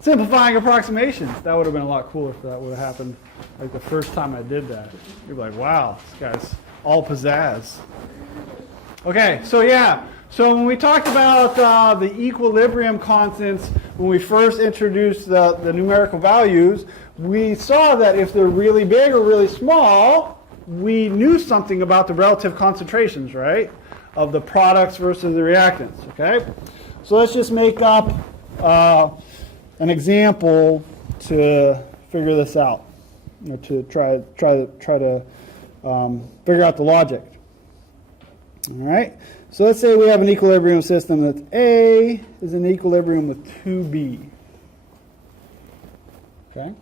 Simplifying approximations. That would have been a lot cooler if that would have happened like the first time I did that. You'd be like, wow, this guy's all pizzazz. Okay, so yeah. So when we talked about the equilibrium constants, when we first introduced the numerical values, we saw that if they're really big or really small, we knew something about the relative concentrations, right, of the products versus the reactants, okay? So let's just make up an example to figure this out, or to try to figure out the logic. All right, so let's say we have an equilibrium system that A is in equilibrium with 2B. Okay.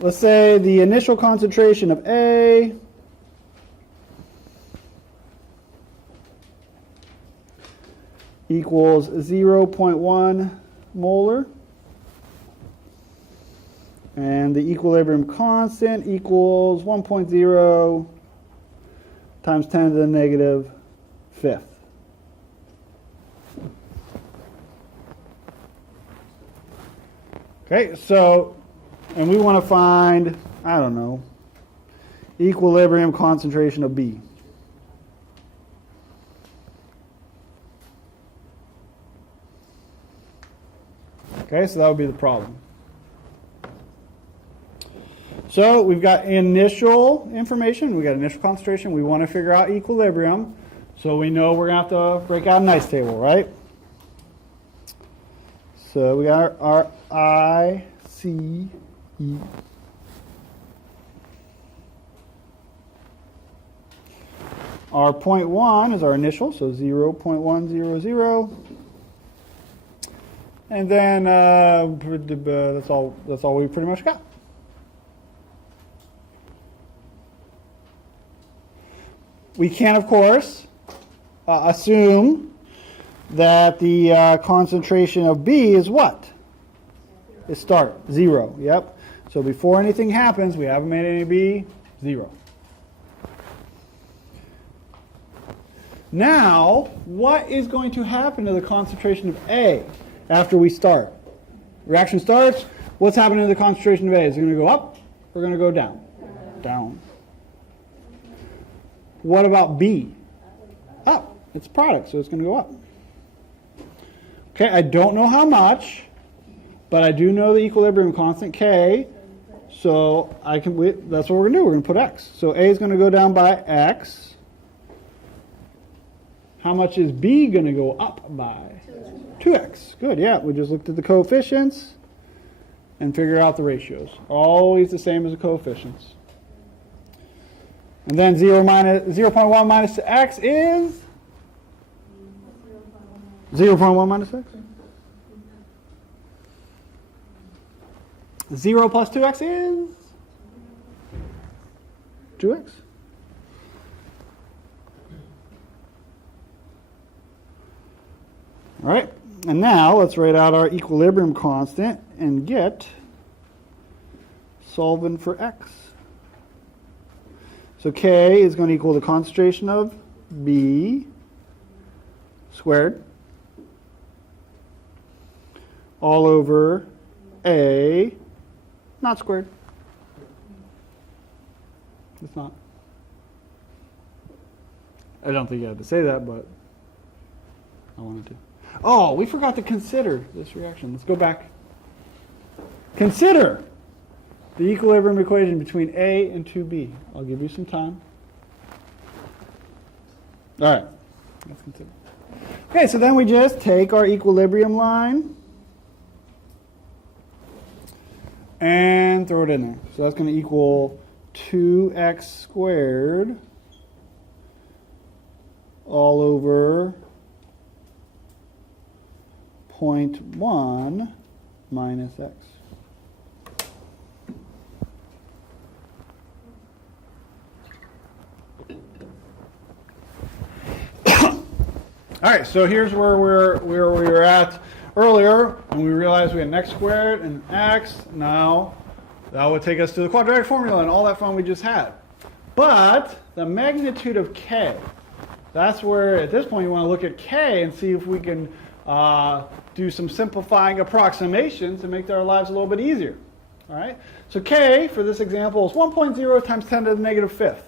Let's say the initial concentration of A equals 0.1 molar. And the equilibrium constant equals 1.0 times 10 to the negative fifth. Okay, so, and we want to find, I don't know, equilibrium concentration of B. Okay, so that would be the problem. So we've got initial information, we've got initial concentration, we want to figure out equilibrium, so we know we're going to have to break out a nice table, right? So we got our I, C, E. Our 0.1 is our initial, so 0.100. And then that's all we pretty much got. We can, of course, assume that the concentration of B is what? Is start, 0. Yep. So before anything happens, we haven't made any B, 0. Now, what is going to happen to the concentration of A after we start? Reaction starts. What's happening to the concentration of A? Is it going to go up or going to go down? Down. What about B? Up. It's a product, so it's going to go up. Okay, I don't know how much, but I do know the equilibrium constant, K. So that's what we're going to do. We're going to put X. So A is going to go down by X. How much is B going to go up by? 2X. Good, yeah. We just looked at the coefficients and figured out the ratios. Always the same as the coefficients. And then 0.1 minus X is? 0.1 minus X? 0 plus 2X is? 2X. All right, and now let's write out our equilibrium constant and get solvent for X. So K is going to equal the concentration of B squared all over A, not squared. It's not. I don't think you had to say that, but I wanted to. Oh, we forgot to consider this reaction. Let's go back. Consider the equilibrium equation between A and 2B. I'll give you some time. All right. Let's consider. Okay, so then we just take our equilibrium line and throw it in there. So that's going to equal 2x squared all over 0.1 minus x. All right, so here's where we were at earlier, and we realized we had an x squared and x. Now, that would take us to the quadratic formula and all that fun we just had. But the magnitude of k That's where, at this point, you want to look at k and see if we can do some simplifying approximations to make our lives a little bit easier. All right? So k, for this example, is 1.0 times 10 to the negative fifth.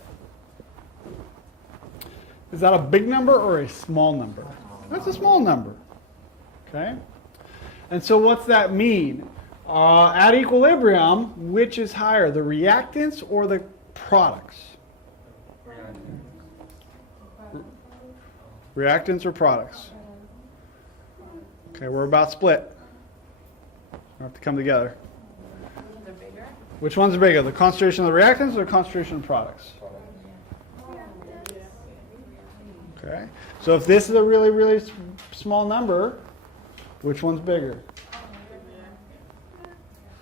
Is that a big number or a small number? That's a small number. Okay? And so what's that mean? At equilibrium, which is higher, the reactants or the products? Reactants or products? Okay, we're about split. We have to come together. Which ones are bigger? The concentration of the reactants or the concentration of products? Okay. So if this is a really, really small number, which one's bigger?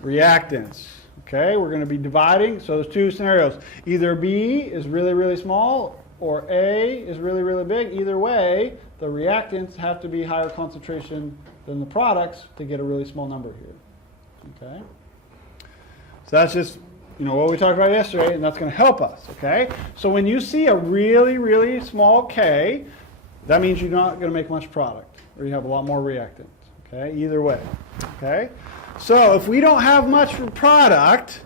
Reactants. Okay, we're going to be dividing. So there's two scenarios. Either B is really, really small or A is really, really big. Either way, the reactants have to be higher concentration than the products to get a really small number here. Okay? So that's just, what we talked about yesterday, and that's going to help us. Okay? So when you see a really, really small K, that means you're not going to make much product, or you have a lot more reactants. Okay? Either way. Okay? So if we don't have much product,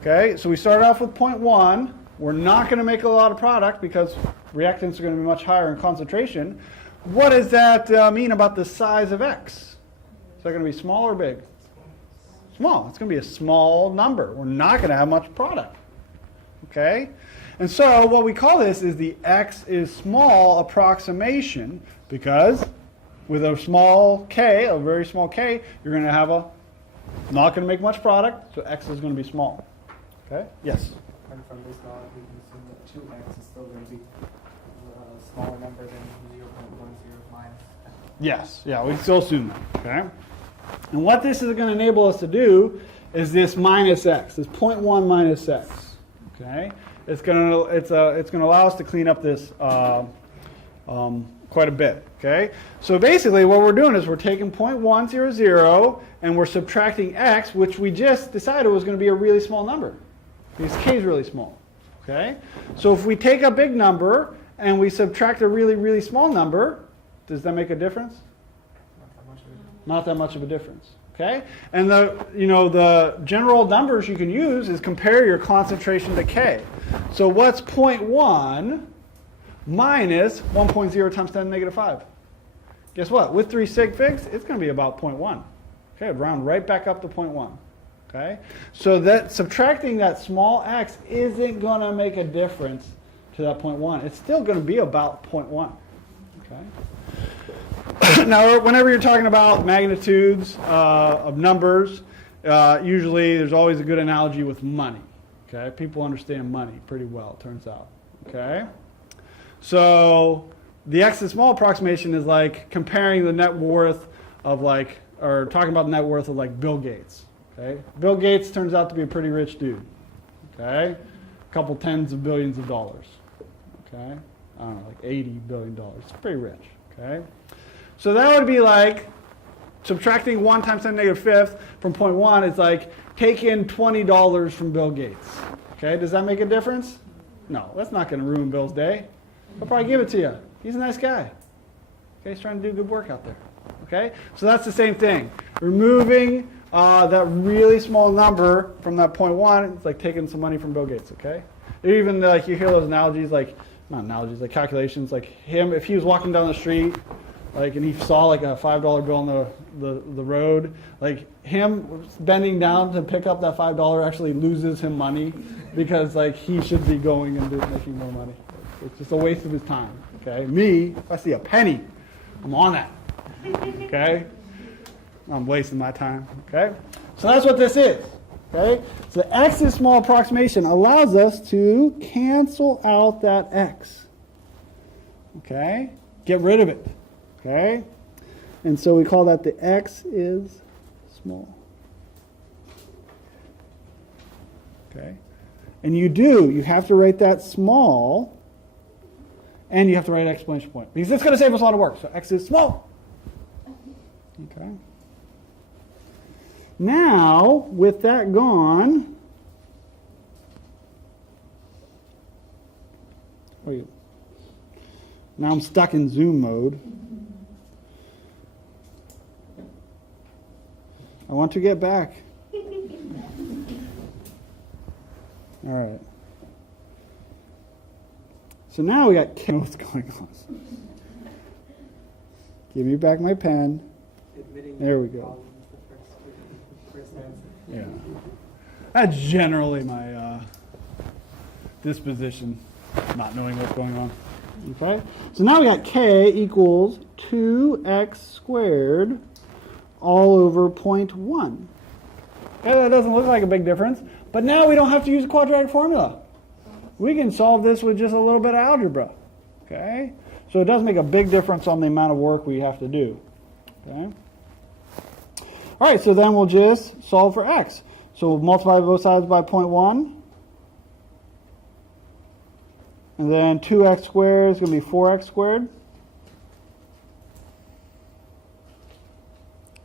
okay, so we start off with 0.1, we're not going to make a lot of product because reactants are going to be much higher in concentration. What does that mean about the size of X? Is that going to be small or big? Small. It's going to be a small number. We're not going to have much product. Okay? And so what we call this is the X is small approximation, because with a small k, a very small k, you're going to have not going to make much product, so X is going to be small. Okay? Yes? And from this law, we can assume that 2x is still going to be a smaller number than 0.10 minus 10. Yes. Yeah, we still assume that. Okay? And what this is going to enable us to do is this minus x, this 0.1 minus x. Okay? It's going to allow us to clean up this quite a bit. Okay? So basically what we're doing is we're taking 0.100 and we're subtracting x, which we just decided was going to be a really small number, because k is really small. Okay? So if we take a big number and we subtract a really, really small number, does that make a difference? Not that much of a difference. Okay? And the general numbers you can use is compare your concentration to k. So what's 0.1 minus 1.0 times 10 to the negative 5? Guess what? With 3 sig figs, it's going to be about 0.1. Okay, round right back up to 0.1. Okay? So that subtracting that small x isn't going to make a difference to that 0.1. It's still going to be about 0.1. Okay? Now, whenever you're talking about magnitudes of numbers, usually there's always a good analogy with money. Okay? People understand money pretty well, it turns out. Okay? So the X is small approximation is like comparing the net worth of or talking about the net worth of Bill Gates. Okay? Bill Gates turns out to be a pretty rich dude. Okay? A couple tens of billions of dollars. Okay? I don't know, like $80 billion. It's pretty rich. Okay? So that would be like subtracting 1 times 10 to the negative fifth from 0.1 is like taking $20 from Bill Gates. Okay? Does that make a difference? No, that's not going to ruin Bill's day. He'll probably give it to you. He's a nice guy. Okay? He's trying to do good work out there. Okay? So that's the same thing. Removing that really small number from that 0.1, it's like taking some money from Bill Gates. Okay? Even you hear those analogies, not analogies, like calculations, like him, if he was walking down the street, and he saw a $5 bill on the road, him bending down to pick up that $5 actually loses him money, because he should be going and making more money. It's just a waste of his time. Okay? Me, if I see a penny, I'm on that. Okay? I'm wasting my time. Okay? So that's what this is. Okay? So the X is small approximation allows us to cancel out that X. Okay? Get rid of it. Okay? And so we call that the X is small. Okay? And you have to write that small, and you have to write an exclamation point, because it's going to save us a lot of work. So X is small. Okay? Now, with that gone, Now I'm stuck in zoom mode. I want to get back. All right. So now we got what's going on. Give me back my pen. There we go. Yeah. That's generally my disposition, not knowing what's going on. Okay. So now we got k equals 2x squared all over 0.1. Okay, that doesn't look like a big difference, but now we don't have to use a quadratic formula. We can solve this with just a little bit of algebra. Okay? So it does make a big difference on the amount of work we have to do. Okay? All right, so then we'll just solve for x. So we'll multiply both sides by 0.1. And then 2x squared is going to be 4x squared.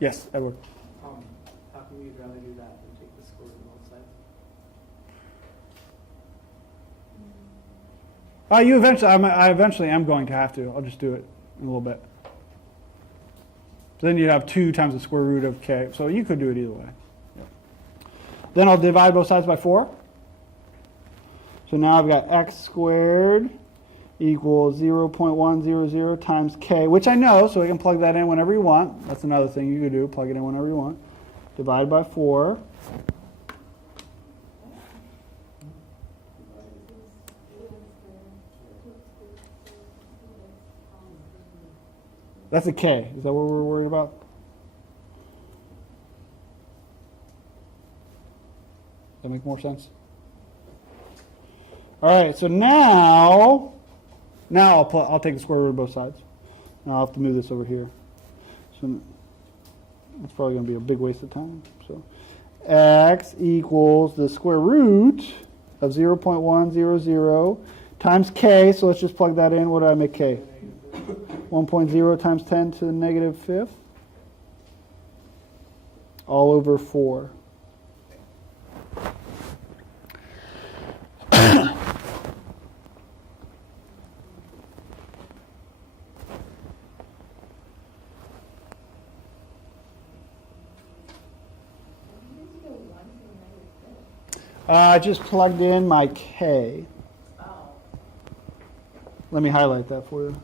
Yes, Edward. How can we rather do that than take the square root of both sides? I eventually am going to have to. I'll just do it in a little bit. So then you have 2 times the square root of k. So you could do it either way. Yeah. Then I'll divide both sides by 4. So now I've got x squared equals 0.100 times k, which I know, so we can plug that in whenever you want. That's another thing you could do, plug it in whenever you want. Divide by 4. That's a k. Is that what we're worried about? Does that make more sense? All right, so now I'll take the square root of both sides. Now I'll have to move this over here. So it's probably going to be a big waste of time. So x equals the square root of 0.100 times k. So let's just plug that in. What did I make k? 1.0 times 10 to the negative 5th. All over 4. I just plugged in my k. Let me highlight that for you.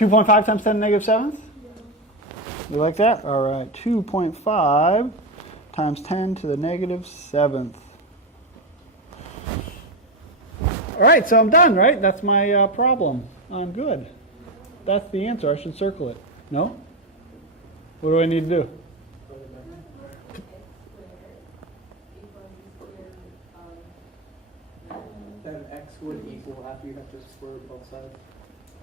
Yeah. 2.5 times 10 to the negative 7th? You like that? All right, 2.5 times 10 to the negative 7th. All right, so I'm done, right? That's my problem. I'm good. That's the answer. I should circle it. No? What do I need to do? Then x would equal after you have to square root both sides.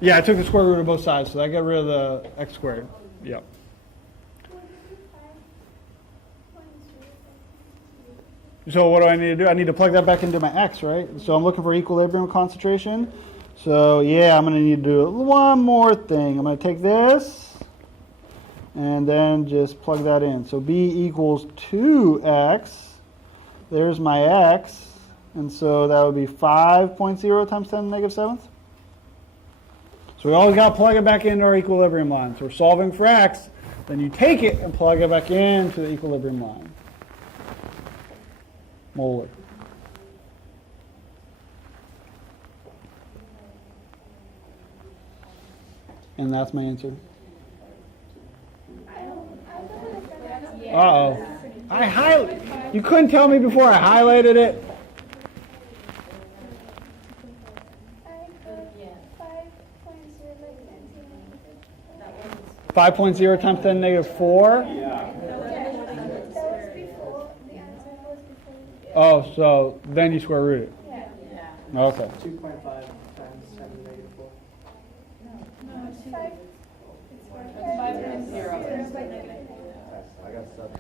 Yeah, I took the square root of both sides, so I got rid of the x squared. Yep. So what do I need to do? I need to plug that back into my x, right? So I'm looking for equilibrium concentration. So yeah, I'm going to need to do one more thing. I'm going to take this and then just plug that in. So B equals 2x. There's my x. And so that would be 5.0 times 10 to the negative 7th. So we always got to plug it back into our equilibrium line. So we're solving for x. Then you take it and plug it back into the equilibrium line. Molar. And that's my answer. Uh-oh. You couldn't tell me before I highlighted it? 5.0 times 10 to the negative 4? Oh, so then you square root it. Yeah. Okay. 2.5 times 10 to the negative 4. No, it's 5. It's 5.0. I got 7.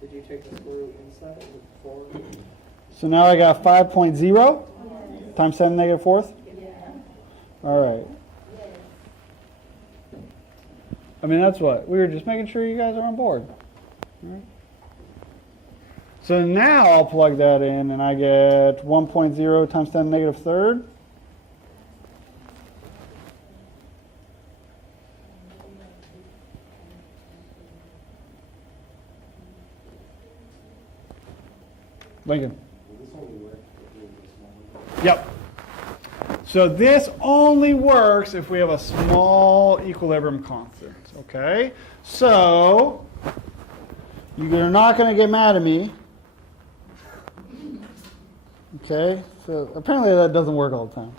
Did you take the square root inside with 4? So now I got 5.0 times 10 to the negative fourth? All right. I mean, that's what. We were just making sure you guys are on board. All right. So now I'll plug that in, and I get 1.0 times 10 to the negative third. Lincoln. Yep. So this only works if we have a small equilibrium constant. Okay? So you're not going to get mad at me. Okay? So apparently that doesn't work all the time.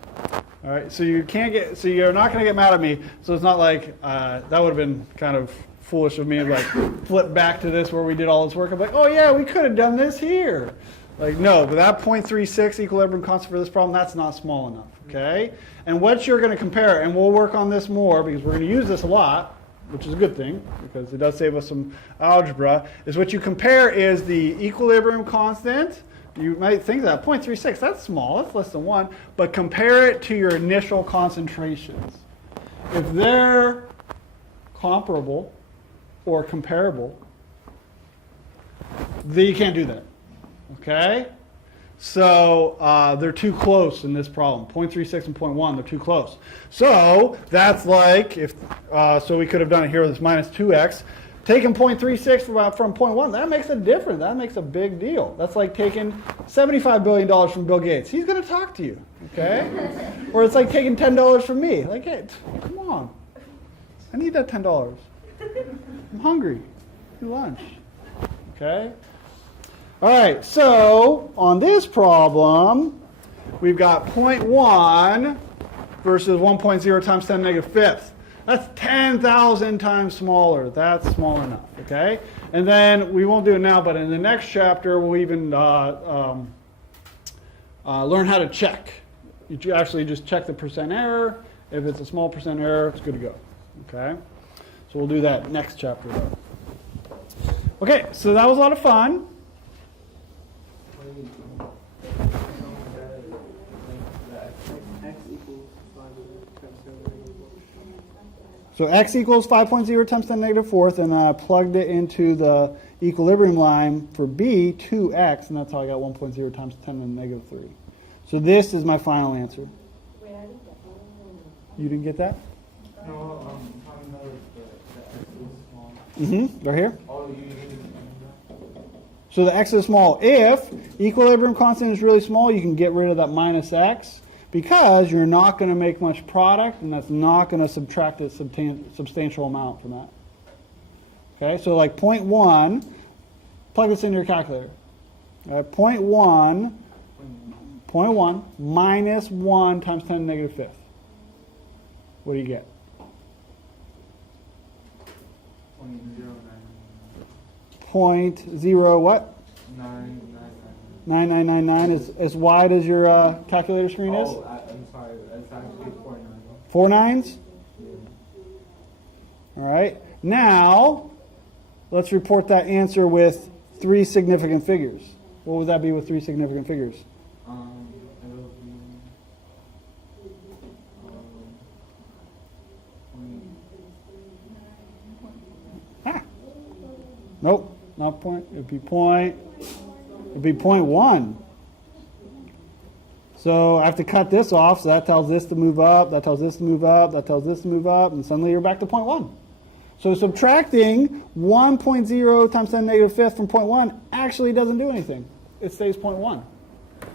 All right? So you can't get. So you're not going to get mad at me. So it's not like that would have been kind of foolish of me to like flip back to this where we did all this work. I'm like, oh yeah, we could have done this here. Like, no, but that 0.36 equilibrium constant for this problem, that's not small enough, okay? And what you're going to compare, and we'll work on this more because we're going to use this a lot, which is a good thing because it does save us some algebra, is what you compare is the equilibrium constant. You might think that 0.36, that's small, that's less than 1, but compare it to your initial concentrations. If they're comparable or comparable, then you can't do that. Okay? So they're too close in this problem. 0.36 and 0.1, they're too close. So that's like, if so we could have done it here with this minus 2x. Taking 0.36 from 0.1, that makes a difference. That makes a big deal. That's like taking $75 billion from Bill Gates. He's going to talk to you. Okay? Or it's like taking $10 from me. Like, hey, come on. I need that $10. I'm hungry. Eat lunch. Okay? All right, so on this problem, we've got 0.1 versus 1.0 times 10 to the negative fifth. That's 10,000 times smaller. That's small enough, okay? And then we won't do it now, but in the next chapter, we'll even learn how to check. You actually just check the percent error. If it's a small percent error, it's good to go, okay? So we'll do that next chapter, though. Okay, so that was a lot of fun. So x equals 5.0 times 10 to the negative fourth, and I plugged it into the equilibrium line for b, 2x, and that's how I got 1.0 times 10 to the negative 3. So this is my final answer. You didn't get that? No, talking about the x is small. Mm-hmm. Right here. Oh, you didn't. So the x is small. If equilibrium constant is really small, you can get rid of that minus x because you're not going to make much product, and that's not going to subtract a substantial amount from that. Okay, so like 0.1, plug this into your calculator. 0.1 minus 1 times 10 to the negative fifth. What do you get? 0.0 what? 9999 is as wide as your calculator screen is? Oh, I'm sorry. It's actually 4 9. 4 nines? Yeah. All right. Now, let's report that answer with 3 significant figures. What would that be with 3 significant figures? It'll be Nope, not point. It'd be point. It'd be 0.1. So I have to cut this off. So that tells this to move up. That tells this to move up. That tells this to move up, and suddenly you're back to 0.1. So subtracting 1.0 times 10 to the negative fifth from 0.1 actually doesn't do anything. It stays 0.1.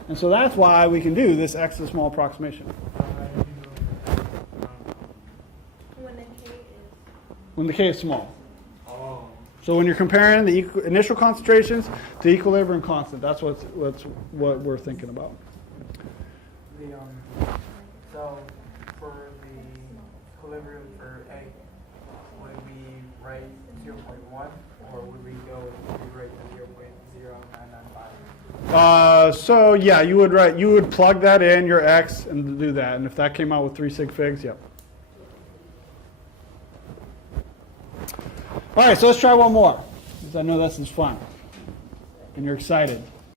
And so that's why we can do this extra small approximation. When the k is small. So when you're comparing the initial concentrations to equilibrium constant, that's what we're thinking about. So for the equilibrium for A, would we write 0.1 or would we rewrite the 0.0995? So yeah, you would plug that in your x and do that, and if that came out with 3 sig figs, yep. All right, so let's try one more, because I know this is fun. and you're excited.